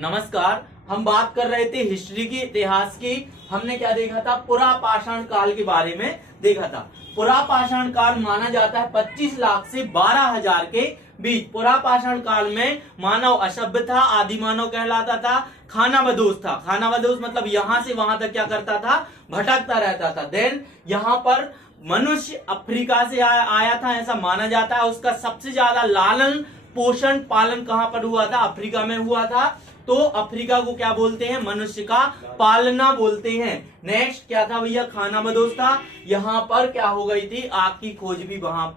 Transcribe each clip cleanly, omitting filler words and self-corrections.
नमस्कार। हम बात कर रहे थे हिस्ट्री की, इतिहास की। हमने क्या देखा था? पुरा पाषाण काल के बारे में देखा था। पुरा पाषाण काल माना जाता है 25 लाख से 12,000 के बीच। पुरा पाषाण काल में मानव असभ्य था, आदि मानव कहलाता था, खानाबदोश था। खानाबदोश मतलब यहां से वहां तक क्या करता था? भटकता रहता था। देन यहाँ पर मनुष्य अफ्रीका से आया था, ऐसा माना जाता है। उसका सबसे ज्यादा लालन पोषण पालन कहां पर हुआ था? अफ्रीका में हुआ था। तो अफ्रीका को क्या बोलते हैं? मनुष्य का पालना बोलते हैं। नेक्स्ट क्या था भैया? खानाबदोश था। यहाँ पर क्या हो गई थी? आग की खोज भी वहां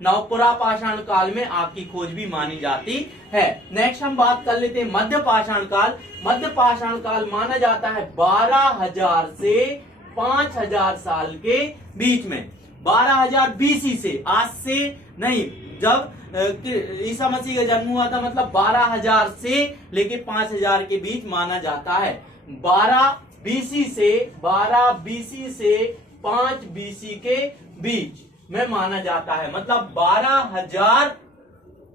नवपुरा पाषाण काल में आग की खोज भी मानी जाती है। नेक्स्ट हम बात कर लेते हैं मध्य पाषाण काल। मध्य पाषाण काल माना जाता है 12,000 से 5,000 साल के बीच में। 12,000 बीसी से, आज से नहीं, जब ईसा मसीह का जन्म हुआ था, मतलब 12,000 से लेके 5,000 के बीच माना जाता है। 12 बीसी से 5 बीसी के बीच में माना जाता है। मतलब 12,000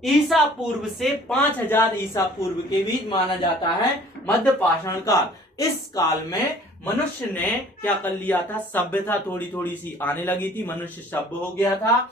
ईसा पूर्व से 5,000 ईसा पूर्व के बीच माना जाता है मध्य पाषाण काल। इस काल में मनुष्य ने क्या कर लिया था? सभ्यता थोड़ी थोड़ी सी आने लगी थी, मनुष्य सभ्य हो गया था।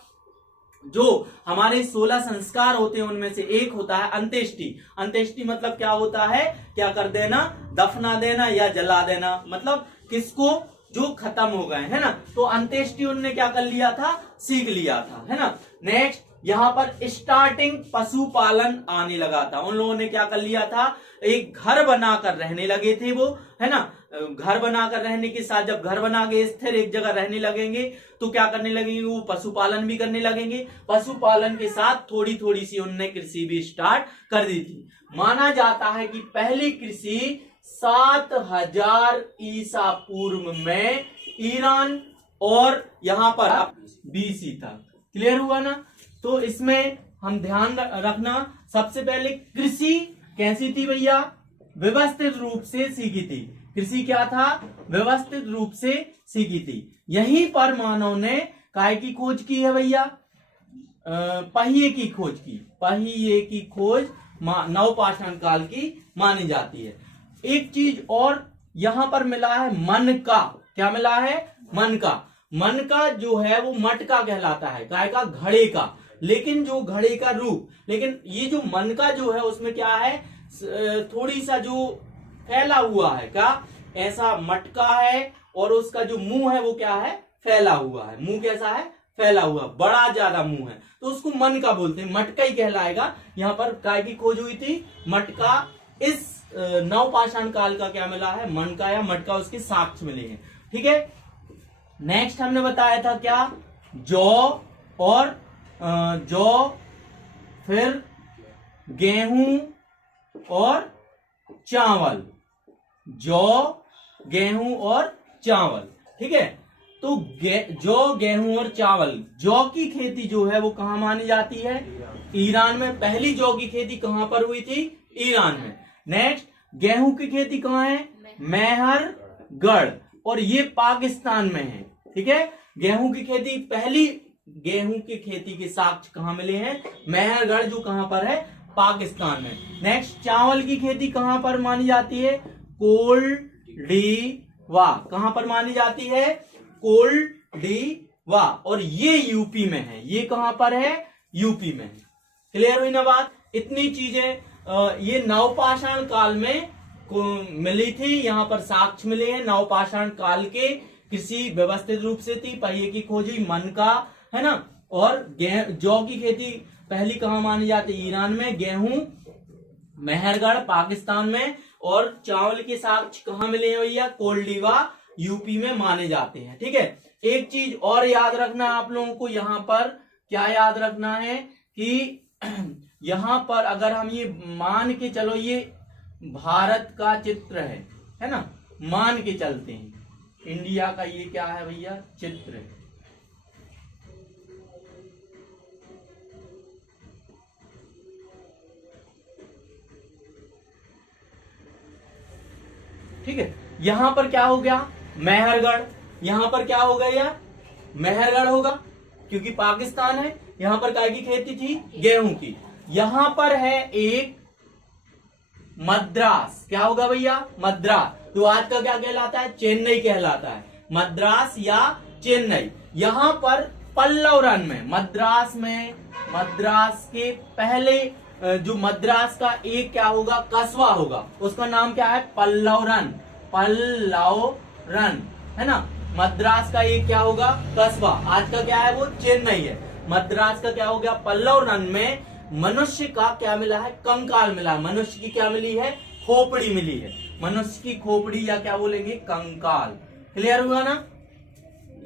जो हमारे 16 संस्कार होते हैं उनमें से एक होता है अंत्येष्टि। अंत्येष्टि मतलब क्या होता है? क्या कर देना? दफना देना या जला देना। मतलब किसको? जो खत्म हो गए, है ना। तो अंत्येष्टि उनने क्या कर लिया था? सीख लिया था, है ना। नेक्स्ट यहाँ पर स्टार्टिंग पशुपालन आने लगा था। उन लोगों ने क्या कर लिया था? एक घर बनाकर रहने लगे थे वो, है ना। घर बनाकर रहने के साथ जब घर बना के स्थिर एक जगह रहने लगेंगे तो क्या करने लगेंगे? वो पशुपालन भी करने लगेंगे। पशुपालन के साथ थोड़ी थोड़ी सी उनने कृषि भी स्टार्ट कर दी थी। माना जाता है कि पहली कृषि 7,000 ईसा पूर्व में ईरान और यहाँ पर बीसी था। क्लियर हुआ ना? तो इसमें हम ध्यान रखना, सबसे पहले कृषि कैसी थी भैया? व्यवस्थित रूप से सीखी थी। कृषि क्या था? व्यवस्थित रूप से सीखी थी। यहीं पर मानव ने काय की खोज की है भैया? पहिए की खोज की। पहिए की खोज नवपाषाण काल की मानी जाती है। एक चीज और यहां पर मिला है, मन का। क्या मिला है? मन का। मन का जो है वो मटका कहलाता है, काय का? घड़े का। लेकिन जो घड़े का रूप, लेकिन ये जो मन का जो है उसमें क्या है? थोड़ी सा जो फैला हुआ है, क्या ऐसा मटका है और उसका जो मुंह है वो क्या है? फैला हुआ है। मुंह कैसा है? फैला हुआ, बड़ा ज्यादा मुंह है, तो उसको मन का बोलते हैं, मटका ही कहलाएगा। यहाँ पर काय की खोज हुई थी? मटका। इस नवपाषाण काल का क्या मिला है? मन का या मटका, उसके साक्ष्य मिले हैं। ठीक है। नेक्स्ट हमने बताया था क्या? जौ और जौ, फिर गेहूं और चावल। जौ, गेहूं और चावल। ठीक है। तो जौ, गेहूं और चावल, जौ की खेती जो है वो कहां मानी जाती है? ईरान में। पहली जौ की खेती कहां पर हुई थी? ईरान में। नेक्स्ट गेहूं की खेती कहां है? मेहरगढ़, और ये पाकिस्तान में है। ठीक है। गेहूं की खेती, पहली गेहूं की खेती के साक्ष्य कहां मिले हैं? मेहरगढ़, जो कहां पर है? पाकिस्तान में। नेक्स्ट चावल की खेती कहां पर मानी जाती है? कोल्डिवा। कहां पर मानी जाती है? कोल्डिवा, और ये यूपी में है। ये कहां पर है? यूपी में है। क्लियर हुई ना बात? इतनी चीजें ये नवपाषाण काल में मिली थी। यहाँ पर साक्ष्य मिले हैं नवपाषाण काल के। कृषि व्यवस्थित रूप से थी, पहिए की खोजी, मन का, है ना। और जौ की खेती पहली कहां मानी जाती है? ईरान में। गेहूं मेहरगढ़ पाकिस्तान में, और चावल के साक्ष्य कहां मिले हैं भैया? कोल्डिवा, यूपी में माने जाते हैं। ठीक है। एक चीज और याद रखना आप लोगों को, यहाँ पर क्या याद रखना है कि यहाँ पर अगर हम ये मान के चलो, ये भारत का चित्र है ना, मान के चलते हैं, इंडिया का ये क्या है भैया? चित्र है। ठीक है। यहां पर क्या हो गया? मेहरगढ़। यहां पर क्या हो गया? मेहरगढ़ होगा, क्योंकि पाकिस्तान है। यहां पर काय की खेती थी? गेहूं की। यहां पर है एक मद्रास। क्या होगा भैया? मद्रास। तो आज का क्या कहलाता है? चेन्नई कहलाता है, मद्रास या चेन्नई। यहां पर पल्लव रन में, मद्रास में, मद्रास के पहले जो मद्रास का एक क्या होगा? कस्बा होगा, उसका नाम क्या है? पल्लव रन। पल्लव रन है ना। मद्रास का एक क्या होगा? कस्बा। आज का क्या है? वो चेन्नई है। मद्रास का क्या हो गया? पल्लव रन में मनुष्य का क्या मिला है? कंकाल मिला है। मनुष्य की क्या मिली है? खोपड़ी मिली है। मनुष्य की खोपड़ी या क्या बोलेंगे? कंकाल। क्लियर हुआ ना?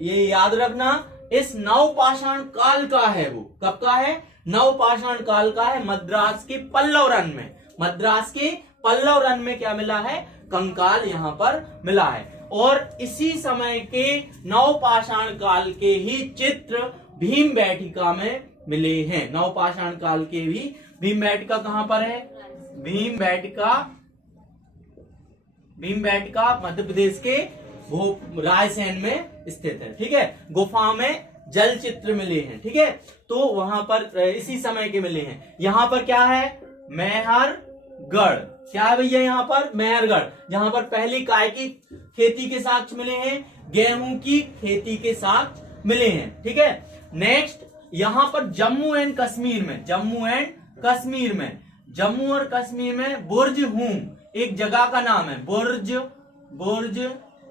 ये याद रखना, इस नवपाषाण काल का है। वो कब का है? नवपाषाण काल का है। मद्रास के पल्लव रन में, मद्रास के पल्लव रन में क्या मिला है? कंकाल यहां पर मिला है। और इसी समय के नवपाषाण काल के ही चित्र भीमबेटका में मिले हैं। नवपाषाण काल के भी भीमबेटका कहां पर है? भीमबेटका, भीमबेटका मध्य प्रदेश के रायसेन में स्थित है। ठीक है। गुफा में जल चित्र मिले हैं। ठीक है। तो वहां पर इसी समय के मिले हैं। यहां पर क्या है? मेहरगढ़। क्या है भैया? यहां पर मेहरगढ़, जहां पर पहली काय की खेती के साक्ष्य मिले हैं, गेहूं की खेती के साक्ष्य मिले हैं। ठीक है। नेक्स्ट, यहां पर जम्मू एंड कश्मीर में, जम्मू एंड कश्मीर में, जम्मू और कश्मीर में बुर्ज हूम एक जगह का नाम है। बुर्ज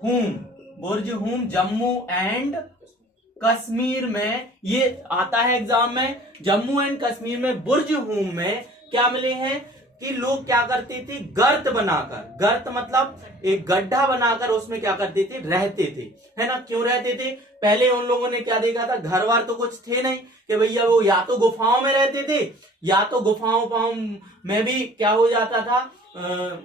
whom, Burzahom Jammu and Kashmir में ये आता है एग्जाम में। जम्मू एंड कश्मीर में बुर्ज हूम में क्या मिले हैं? कि लोग क्या करते थे? गर्त बनाकर, गर्त मतलब एक गड्ढा बनाकर उसमें क्या करते थे? रहते थे, है ना। क्यों रहते थे? पहले उन लोगों ने क्या देखा था? घर वार तो कुछ थे नहीं कि भैया वो या तो गुफाओं में रहते थे, या तो गुफाओं में भी क्या हो जाता था?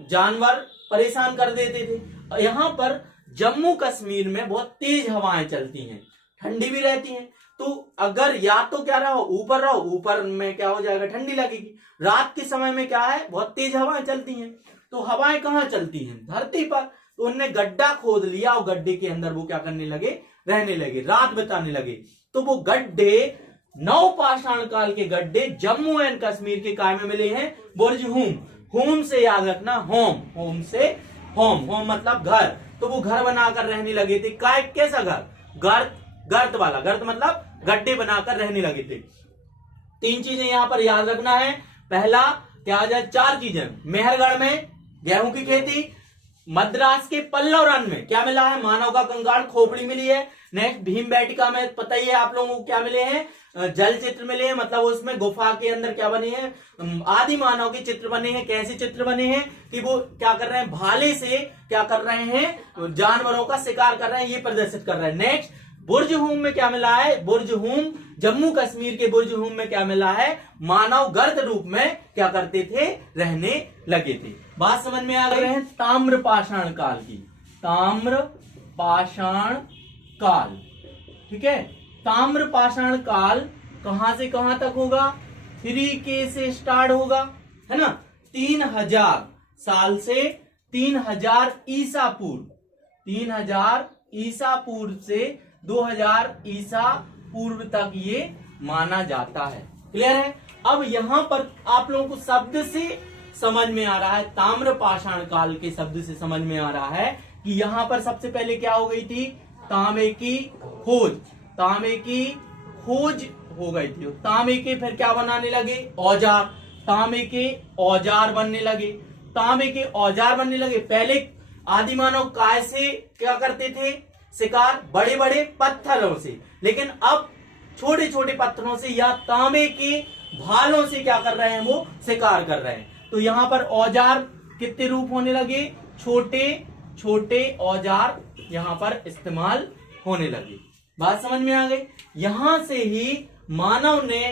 जानवर परेशान कर देते थे। यहाँ पर जम्मू कश्मीर में बहुत तेज हवाएं चलती हैं, ठंडी भी रहती हैं। तो अगर या तो क्या रहो? ऊपर रहो, ऊपर में क्या हो जाएगा? ठंडी लगेगी। रात के समय में क्या है? बहुत तेज हवाएं चलती हैं। तो हवाएं कहाँ चलती हैं? धरती पर। तो उनने गड्ढा खोद लिया और गड्ढे के अंदर वो क्या करने लगे? रहने लगे, रात बिताने लगे। तो वो गड्ढे नवपाषाण काल के गड्ढे जम्मू एंड कश्मीर के काय में मिले हैं? बुर्ज हूम। हूम से याद रखना, होम, होम से होम, होम मतलब घर। तो वो घर बनाकर रहने लगे थे। काय कैसा घर? गर्त, गर्त वाला। गर्त मतलब गड्ढे बनाकर रहने लगे थे। तीन चीजें यहां पर याद रखना है। पहला क्या आ जाए? चार चीजें। मेहरगढ़ में गेहूं की खेती, मद्रास के पल्लव रन में क्या मिला है? मानव का कंकाल, खोपड़ी मिली है। नेक्स्ट, भीमबेटका में पता ही है आप लोगों को क्या मिले हैं? जल चित्र मिले हैं, मतलब उसमें गुफा के अंदर क्या बने हैं? आदि मानव के चित्र बने हैं। कैसे चित्र बने हैं? कि वो क्या कर रहे हैं? भाले से क्या कर रहे हैं? जानवरों का शिकार कर रहे हैं, ये प्रदर्शित कर रहे हैं। नेक्स्ट, बुर्ज हूम में क्या मिला है? बुर्ज हूम, जम्मू कश्मीर के बुर्ज हूम में क्या मिला है? मानव गर्त रूप में क्या करते थे? रहने लगे थे। बात समझ में आ गई है? ताम्रपाषाण काल की, ताम्रपाषाण काल। ठीक है। ताम्रपाषाण काल कहां से कहां तक होगा? 3K से स्टार्ट होगा, है ना। 3000 साल से 3000 ईसा पूर्व, 3000 ईसा पूर्व से 2000 ईसा पूर्व तक ये माना जाता है। क्लियर है? अब यहां पर आप लोगों को शब्द से समझ में आ रहा है, ताम्रपाषाण काल के शब्द से समझ में आ रहा है कि यहां पर सबसे पहले क्या हो गई थी? तांबे की खोज, तांबे की खोज हो गई थी। तांबे के फिर क्या बनाने लगे? औजार। तांबे के औजार बनने लगे, तांबे के औजार बनने लगे। पहले आदि मानव काय से क्या करते थे? शिकार, बड़े बड़े पत्थरों से। लेकिन अब छोटे छोटे पत्थरों से या तांबे के भालों से क्या कर रहे हैं? वो शिकार कर रहे हैं। तो यहां पर औजार कितने रूप होने लगे? छोटे छोटे औजार यहां पर इस्तेमाल होने लगे। बात समझ में आ गई? यहां से ही मानव ने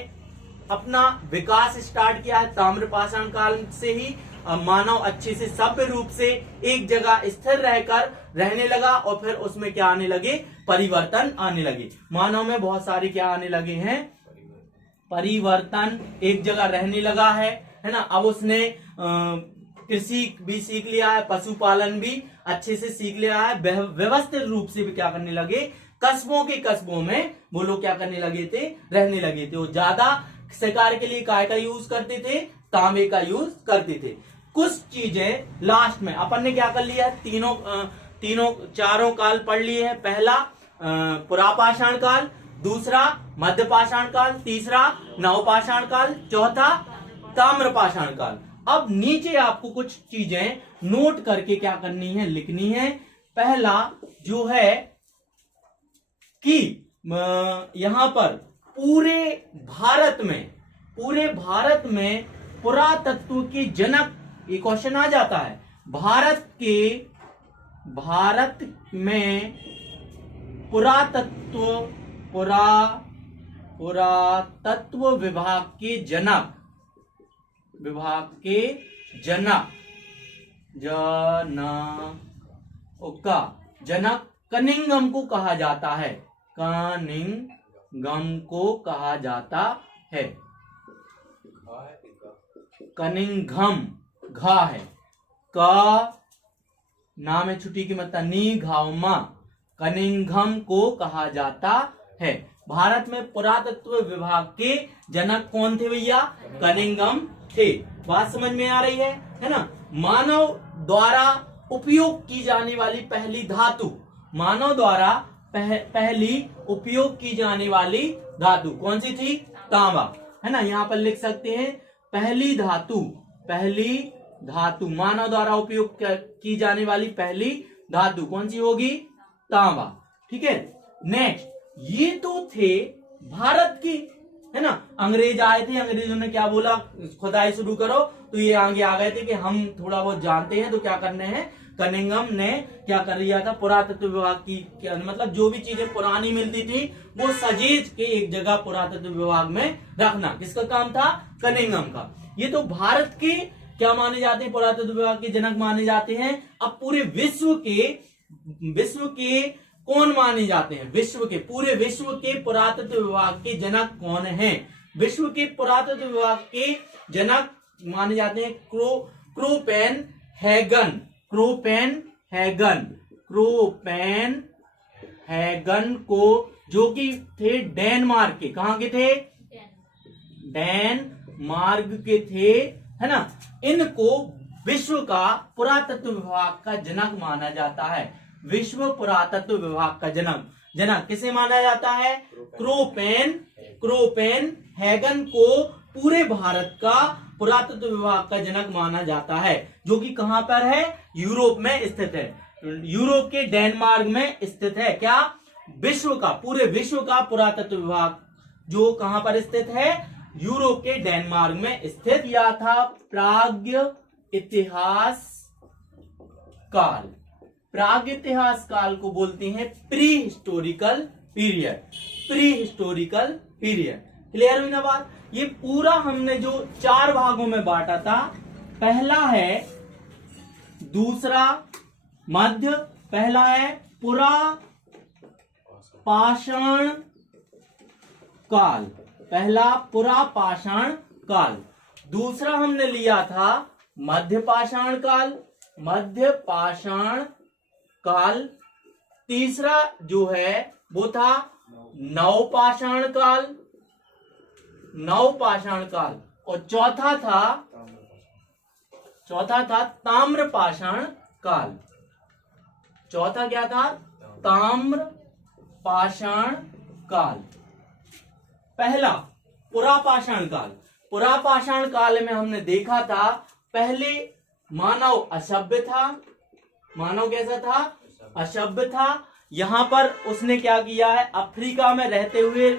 अपना विकास स्टार्ट किया है। ताम्रपाषाण काल से ही मानव अच्छे से सभ्य रूप से एक जगह स्थिर रहकर रहने लगा और फिर उसमें क्या आने लगे? परिवर्तन आने लगे। मानव में बहुत सारे क्या आने लगे हैं? परिवर्तन। एक जगह रहने लगा है ना। अब उसने कृषि भी सीख लिया है, पशुपालन भी अच्छे से सीख लिया है, व्यवस्थित रूप से भी क्या करने लगे? कस्बों के कस्बों में वो लोग क्या करने लगे थे? रहने लगे थे। वो ज्यादा शिकार के लिए काय का यूज करते थे? तांबे का यूज करते थे। कुछ चीजें लास्ट में अपन ने क्या कर लिया, तीनों चारों काल पढ़ लिए हैं। पहला पुरापाषाण काल, दूसरा मध्यपाषाण काल, तीसरा नवपाषाण काल, चौथा ताम्रपाषाण काल। अब नीचे आपको कुछ चीजें नोट करके क्या करनी है, लिखनी है। पहला जो है कि यहां पर पूरे भारत में पुरातत्व के जनक, ये क्वेश्चन आ जाता है, भारत में पुरातत्व विभाग के जनक कनिंघम को कहा जाता है। कनिंघम को कहा जाता है। कनिंघम घा है, का नाम है छुट्टी की मतलब नी घाव मां, कनिंघम को कहा जाता है। भारत में पुरातत्व विभाग के जनक कौन थे भैया, कनिंघम थे। बात समझ में आ रही है ना। मानव द्वारा उपयोग की जाने वाली पहली धातु, मानव द्वारा पहली उपयोग की जाने वाली धातु कौन सी थी, तांबा, है ना। यहाँ पर लिख सकते हैं पहली धातु मानव द्वारा उपयोग की जाने वाली पहली धातु कौन सी होगी, तांबा। ठीक है। नेक्स्ट, ये तो थे भारत की, है ना। अंग्रेज आए थे, अंग्रेजों ने क्या बोला, खुदाई शुरू करो, तो ये आगे आ गए थे कि हम थोड़ा बहुत जानते हैं, तो क्या करने हैं। कनिंघम ने क्या कर लिया था, पुरातत्व विभाग की मतलब जो भी चीजें पुरानी मिलती थी वो सजेज के एक जगह पुरातत्व विभाग में रखना, किसका काम था, कनिंघम का। ये तो भारत के क्या माने जाते हैं, पुरातत्व विभाग के जनक माने जाते हैं। अब पूरे विश्व के कौन माने जाते हैं, पूरे विश्व के पुरातत्व विभाग के जनक कौन हैं। विश्व के पुरातत्व विभाग के जनक माने जाते हैं क्रोपेनहेगन को, जो कि थे डेनमार्क के, कहां के थे, डेनमार्क के थे, है ना। इनको विश्व का पुरातत्व विभाग का जनक माना जाता है। विश्व पुरातत्व विभाग का जनक किसे माना जाता है, क्रोपेनहेगन को पूरे भारत का पुरातत्व विभाग का जनक माना जाता है, जो कि कहां पर है, यूरोप में स्थित है। यूरोप के डेनमार्क में स्थित है। क्या, पूरे विश्व का पुरातत्व विभाग जो कहां पर स्थित है, यूरोप के डेनमार्क में स्थित। या था प्राग्य इतिहास काल को बोलते हैं प्री हिस्टोरिकल पीरियड। क्लियर हुई ना बात। ये पूरा हमने जो 4 भागों में बांटा था, पहला है, दूसरा मध्य, पहला है पुरापाषाण काल, दूसरा हमने लिया था मध्यपाषाण काल, तीसरा जो है वो था नवपाषाण काल, और चौथा था ताम्रपाषाण काल। चौथा क्या था, ताम्रपाषाण काल। पहला पुरापाषाण काल में हमने देखा था, पहले मानव असभ्य था। मानव कैसा था, असभ्य था। यहां पर उसने क्या किया है, अफ्रीका में रहते हुए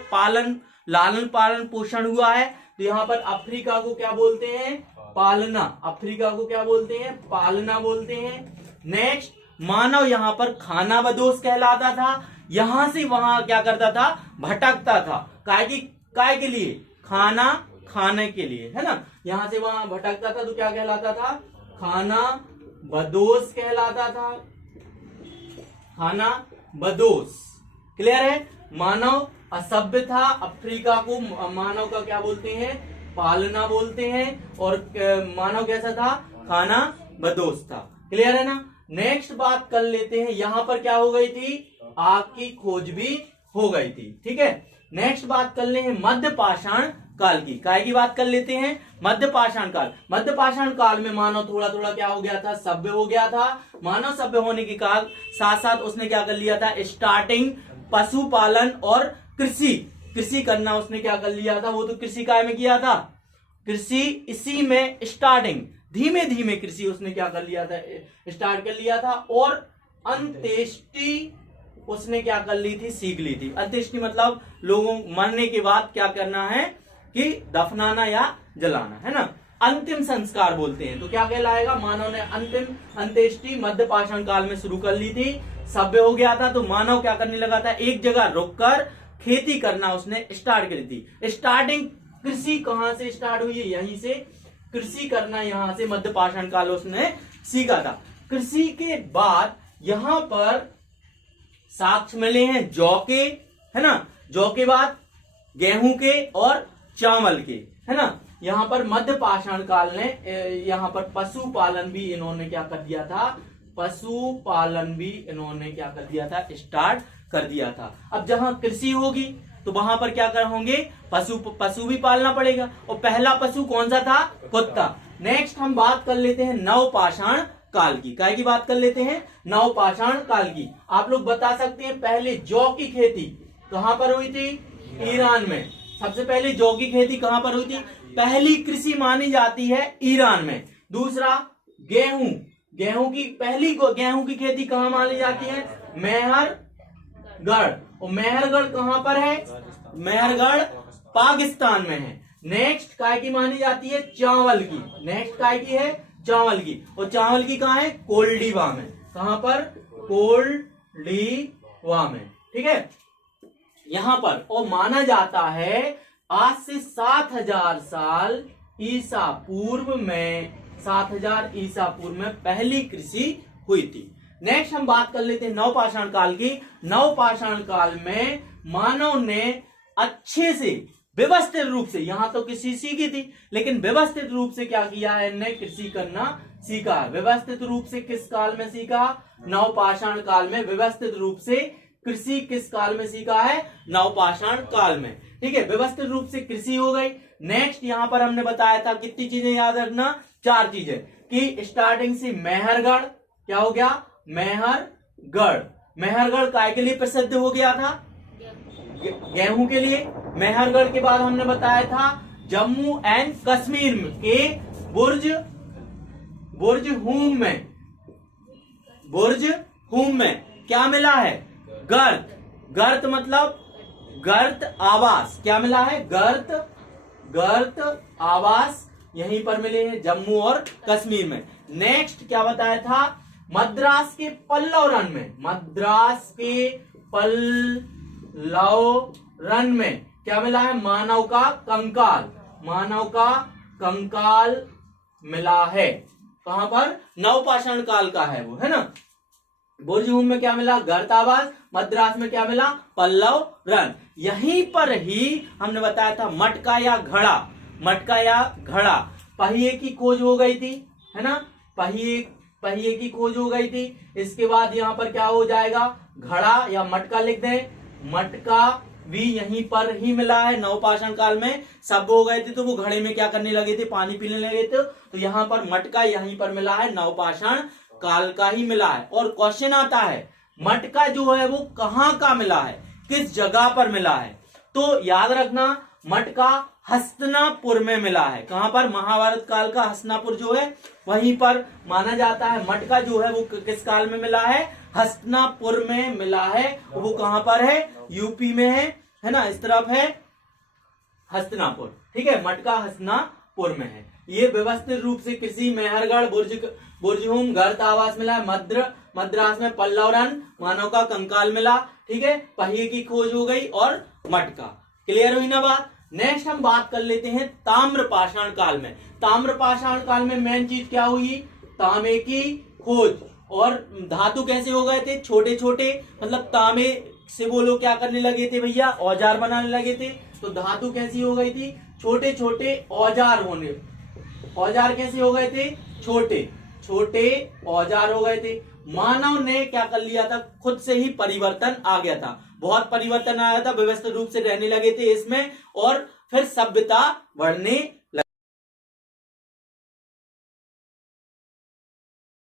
लालन पालन पोषण हुआ है। तो यहाँ पर अफ्रीका को क्या बोलते हैं, पालना। अफ्रीका को क्या बोलते हैं, पालना बोलते हैं। नेक्स्ट, मानव यहाँ पर खाना बदोश कहलाता था। यहां से वहां क्या करता था, भटकता था। काय के लिए, खाना खाने के लिए, है ना। यहां से वहां भटकता था तो क्या कहलाता था, खाना बदोश कहलाता था, खाना बदोश। क्लियर है। मानव असभ्य था। अफ्रीका को मानव का क्या बोलते हैं, पालना बोलते हैं। और मानव कैसा था, खाना बदोश था। क्लियर है ना। नेक्स्ट बात कर लेते हैं, यहां पर क्या हो गई थी, आग की खोज भी हो गई थी। ठीक है। नेक्स्ट बात कर ले हैं मध्यपाषाण काल की। काय की बात कर लेते हैं, मध्य पाषाण काल। मध्य पाषाण काल में मानव थोड़ा थोड़ा क्या हो गया था, सभ्य हो गया था। मानव सभ्य होने के काल साथ साथ उसने क्या कर लिया था, स्टार्टिंग पशुपालन और कृषि करना उसने क्या कर लिया था, वो तो कृषि काय में किया था, कृषि इसी में स्टार्टिंग धीमे धीमे कृषि उसने क्या कर लिया था, स्टार्ट कर लिया था। और अंत्येष्टि उसने क्या कर ली थी, सीख ली थी। अंत्येष्टि मतलब लोगों मरने के बाद क्या करना है कि दफनाना या जलाना, है ना, अंतिम संस्कार बोलते हैं। तो क्या कहलाएगा, मानव ने अंतिम अंत्येष्टि मध्य पाषाण काल में शुरू कर ली थी। सभ्य हो गया था तो मानव क्या करने लगा था, एक जगह रुककर खेती करना उसने स्टार्ट करी थी। स्टार्टिंग कृषि कहां से स्टार्ट हुई, यहीं से कृषि करना, यहां से मध्य पाषाण काल उसने सीखा था। कृषि के बाद यहां पर साक्ष्य मिले हैं जौ के, है ना, जौ के बाद गेहूं के और चावल के, है ना। यहां पर मध्य पाषाण काल ने यहां पर पशुपालन भी इन्होंने क्या कर दिया था, पशुपालन भी इन्होंने क्या कर दिया था, स्टार्ट कर दिया था। अब जहां कृषि होगी तो वहां पर क्या कर होंगे, पशु भी पालना पड़ेगा। और पहला पशु कौन सा था, कुत्ता। नेक्स्ट हम बात कर लेते हैं नवपाषाण काल की। काय की बात कर लेते हैं, नवपाषाण काल की। आप लोग बता सकते हैं पहले जौ की खेती कहां पर हुई थी, ईरान में। सबसे पहले जौ की खेती कहां पर हुई थी, पहली कृषि मानी जाती है ईरान में। दूसरा गेहूं की पहली गेहूं की खेती कहां मानी जाती है, मेहरगढ़। और मेहरगढ़ कहां पर है, मेहरगढ़ पाकिस्तान में है। नेक्स्ट काय की मानी जाती है, चावल की। नेक्स्ट काय की है, चावल की। और चावल की कहां है, कोल्डिवा में। कहां पर, कोल्डिवा में, ठीक है, यहां पर। और माना जाता है आज से 7000 साल ईसा पूर्व में, 7000 ईसा पूर्व में पहली कृषि हुई थी। नेक्स्ट हम बात कर लेते हैं नवपाषाण काल की। नवपाषाण काल में मानव ने अच्छे से व्यवस्थित रूप से, यहां तो कृषि सीखी थी लेकिन व्यवस्थित रूप से क्या किया है, इन्हें कृषि करना सीखा। व्यवस्थित रूप से किस काल में सीखा, नवपाषाण काल में। व्यवस्थित रूप से कृषि किस काल में सीखा है, नवपाषाण काल में, ठीक है। व्यवस्थित रूप से कृषि हो गई। नेक्स्ट यहां पर हमने बताया था कितनी चीजें याद रखना, 4 चीजें, कि स्टार्टिंग से मेहरगढ़ क्या हो गया, मेहरगढ़। मेहरगढ़ काय के लिए प्रसिद्ध हो गया था, गेहूं के लिए। मेहरगढ़ के बाद हमने बताया था जम्मू एंड कश्मीर के बुर्ज हूम में क्या मिला है, गर्त मतलब गर्त आवास। क्या मिला है, गर्त आवास यहीं पर मिले हैं जम्मू और कश्मीर में। नेक्स्ट क्या बताया था, मद्रास के पल्लव रन में, मद्रास के पल्लव रन में क्या मिला है, मानव का कंकाल। मानव का कंकाल मिला है। कहां पर, नवपाषाण काल का है वो, है ना। बुर्जहूम में क्या मिला, गर्त आवास। मद्रास में क्या मिला, पल्लव रन। यहीं पर ही हमने बताया था मटका या घड़ा, पहिए की खोज हो गई थी, है ना। पहिए की खोज हो गई थी। इसके बाद यहां पर क्या हो जाएगा, घड़ा या मटका लिख दें। मटका भी यहीं पर ही मिला है। नवपाषाण काल में सब हो गए थे तो वो घड़े में क्या करने लगे थे, पानी पीने लगे थे। तो यहाँ पर मटका यहीं पर मिला है, नवपाषाण काल का ही मिला है। और क्वेश्चन आता है मटका जो है वो कहाँ का मिला है, किस जगह पर मिला है। तो याद रखना मटका हस्तिनापुर में मिला है। कहां पर, महाभारत काल का हस्तिनापुर जो है वहीं पर माना जाता है। मटका जो है वो किस काल में मिला है, हस्तिनापुर में मिला है। वो कहां पर है, यूपी में है ना, इस तरफ है हस्तिनापुर, ठीक है। मटका हस्तिनापुर में है। ये व्यवस्थित रूप से कृषि, मेहरगढ़, बुर्जहूम, गर्त आवास मिला है। मद्रास में पल्लव रन, मानव का कंकाल मिला, ठीक है। पहिए की खोज हो गई और मटका। क्लियर हुई ना बात। नेक्स्ट हम बात कर लेते हैं ताम्रपाषाण काल में। ताम्रपाषाण काल में मेन चीज क्या हुई, तांबे की खोज। और धातु कैसे हो गए थे, छोटे छोटे, मतलब तांबे से वो लोग क्या करने लगे थे भैया, औजार बनाने लगे थे। तो धातु कैसी हो गई थी, छोटे छोटे औजार होने। औजार कैसे हो गए थे, छोटे छोटे औजार हो गए थे। मानव ने क्या कर लिया था, खुद से ही परिवर्तन आ गया था, बहुत परिवर्तन आया था। व्यवस्थित रूप से रहने लगे थे इसमें। और फिर सभ्यता बढ़ने